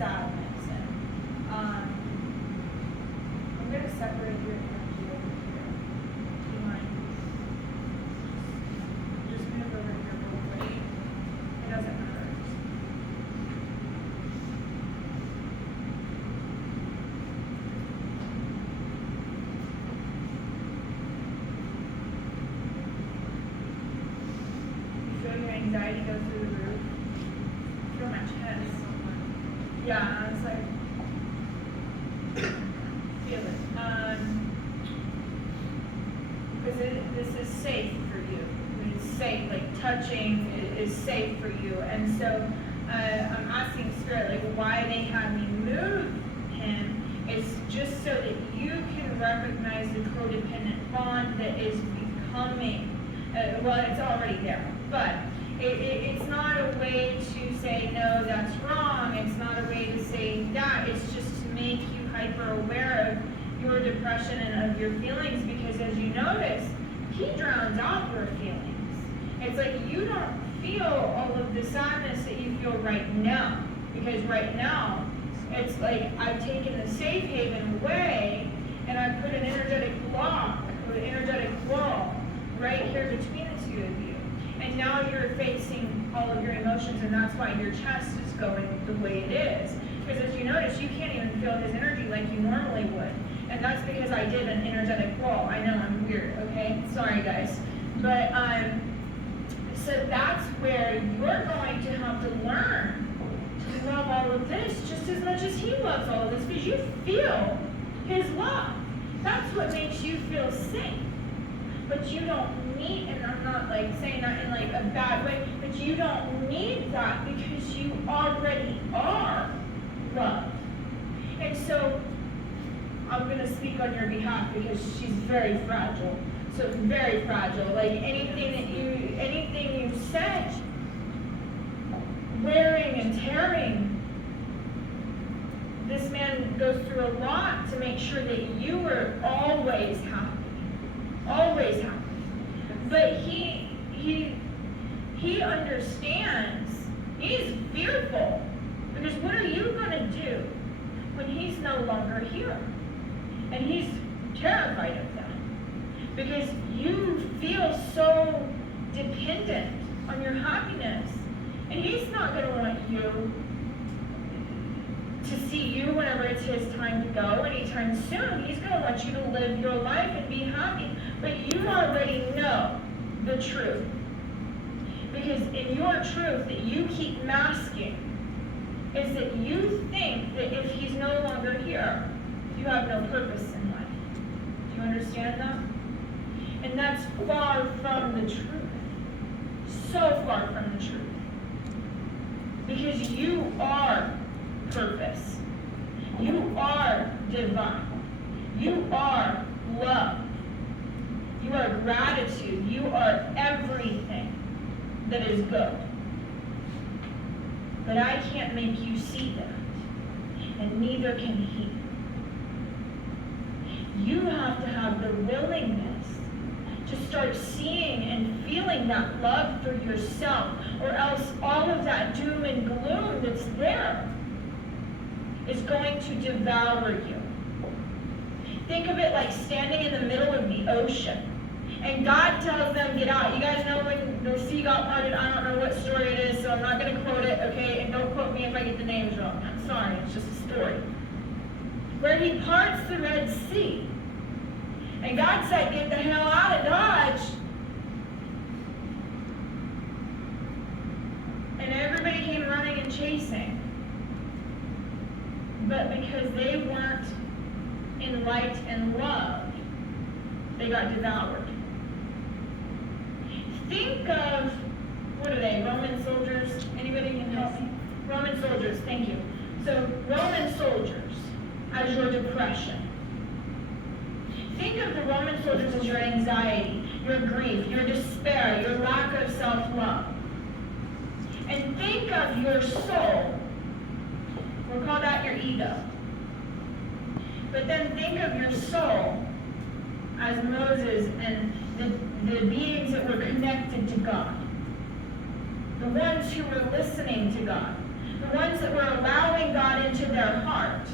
sadness. And I'm going to separate your energy over here. Do you mind? Just move over here real quick. It doesn't matter. Anxiety go through the roof. Feel my chest. Yeah, it's like feel it. Because this is safe for you. It's safe, like touching is safe for you. And so I'm asking Spirit, like, why they had me move him. It's just so that you can recognize the codependent bond that is becoming. Well, it's already there, but. It's not a way to say, no, that's wrong. It's not a way to say that. It's just to make you hyper aware of your depression and of your feelings, because as you notice, he drowns out your feelings. It's like you don't feel all of the sadness that you feel right now, because right now, it's like I've taken the safe haven away and I put an energetic block or an energetic wall right here between the two of you. And now you're facing all of your emotions, and that's why your chest is going the way it is. Because as you notice, you can't even feel his energy like you normally would. And that's because I did an energetic wall. I know I'm weird, okay? Sorry, guys. But, so that's where you're going to have to learn to love all of this just as much as he loves all of this, because you feel his love. That's what makes you feel safe. But you don't need, and I'm not like saying that in like a bad way, but you don't need that because you already are loved. And so I'm going to speak on your behalf because she's very fragile. So very fragile. Like anything you said, wearing and tearing, this man goes through a lot to make sure that you are always happy. Always happy. But he understands. He's fearful. Because what are you going to do when he's no longer here? And he's terrified of that. Because you feel so dependent on your happiness. And he's not going to want you to see you whenever it's his time to go anytime soon. He's going to want you to live your life and be happy. But you already know the truth. Because in your truth that you keep masking is that you think that if he's no longer here, you have no purpose in life. Do you understand that? And that's far from the truth. So far from the truth. Because you are purpose. You are divine. You are love. You are gratitude. You are everything that is good. But I can't make you see that. And neither can he. You have to have the willingness to start seeing and feeling that love for yourself, or else all of that doom and gloom that's there is going to devour you. Think of it like standing in the middle of the ocean, and God tells them, get out. You guys know when the sea got parted? I don't know what story it is, so I'm not going to quote it, okay? And don't quote me if I get the names wrong. I'm sorry, it's just a story. Where he parts the Red Sea. And God said, get the hell out of Dodge. And everybody came running and chasing. But because they weren't in light and love, they got devoured. Think of, what are they, Roman soldiers? Anybody can help me? Roman soldiers, thank you. So Roman soldiers as your depression. Think of the Roman soldiers as your anxiety, your grief, your despair, your lack of self-love. And think of your soul. We'll call that your ego. But then think of your soul as Moses and the beings that were connected to God. The ones who were listening to God. The ones that were allowing something got into their heart.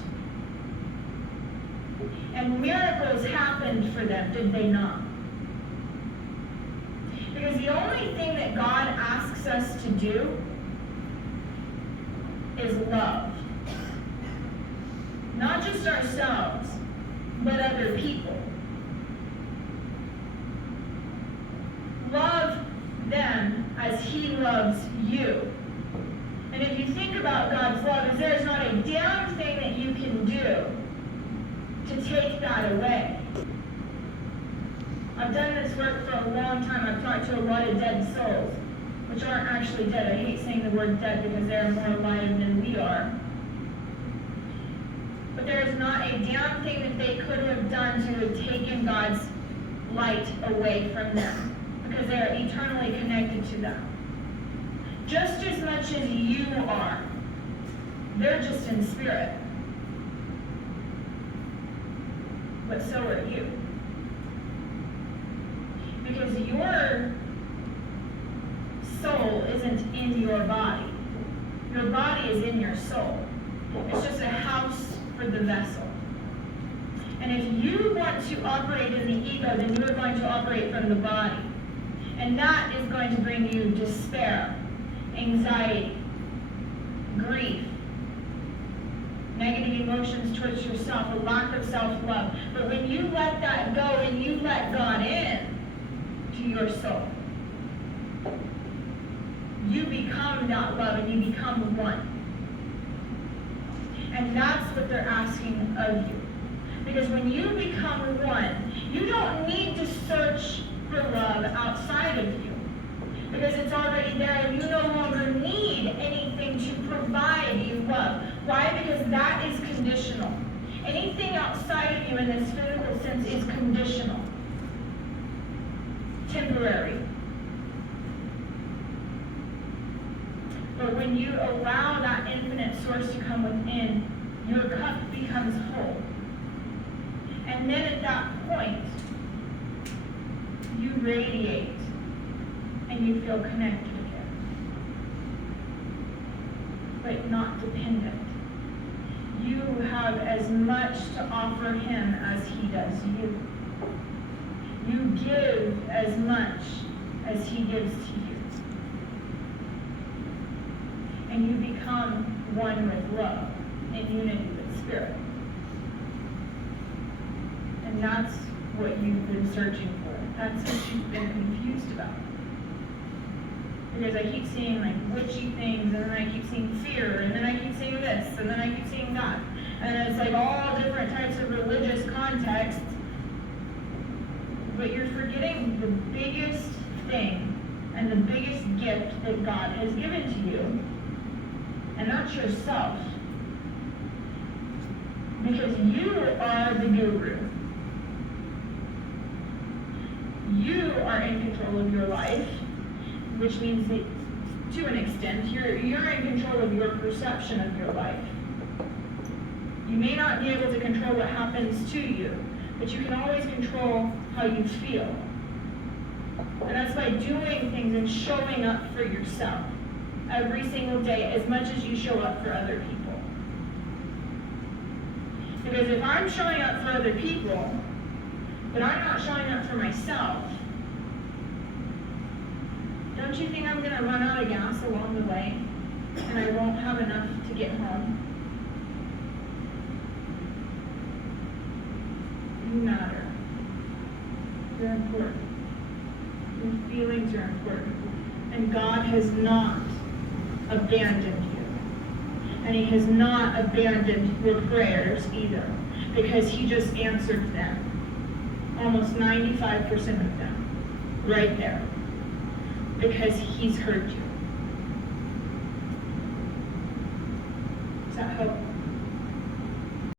And miracles happened for them, did they not? Because the only thing that God asks us to do is love. Not just ourselves, but other people. Love them as He loves you. And if you think about God's love, is there's not a damn thing that you can do to take that away. I've done this work for a long time. I've talked to a lot of dead souls, which aren't actually dead. I hate saying the word dead because they're more alive than we are. But there is not a damn thing that they could have done to have taken God's light away from them, because they are eternally connected to them. Just as much as you are. They're just in spirit. But so are you. Because your soul isn't in your body. Your body is in your soul. It's just a house for the vessel. And if you want to operate in the ego, then you are going to operate from the body. And that is going to bring you despair, anxiety, grief, negative emotions towards yourself, a lack of self-love. But when you let that go and you let God in to your soul, you become that love and you become one. And that's what they're asking of you. Because when you become one, you don't need to search for love outside of you. Because it's already there and you no longer need anything to provide you love. Why? Because that is conditional. Anything outside of you in this physical sense is conditional. Temporary. But when you allow that infinite source to come within, your cup becomes whole. And then at that point, you radiate and you feel connected again. But not dependent. You have as much to offer Him as He does you. You give as much as He gives to you. And you become one with love in unity with Spirit. And that's what you've been searching for. That's what you've been confused about. Because I keep seeing like witchy things, and then I keep seeing fear, and then I keep seeing this, and then I keep seeing that. And it's like all different types of religious contexts. But you're forgetting the biggest thing and the biggest gift that God has given to you. And that's yourself. Because you are the guru. You are in control of your life, which means that to an extent, you're in control of your perception of your life. You may not be able to control what happens to you, but you can always control how you feel. And that's by doing things and showing up for yourself every single day as much as you show up for other people. Because if I'm showing up for other people, but I'm not showing up for myself, don't you think I'm going to run out of gas along the way and I won't have enough to get home? You matter. You're important. Your feelings are important. And God has not abandoned you. And He has not abandoned your prayers either, because He just answered them. Almost 95% of them. Right there. Because He's heard you.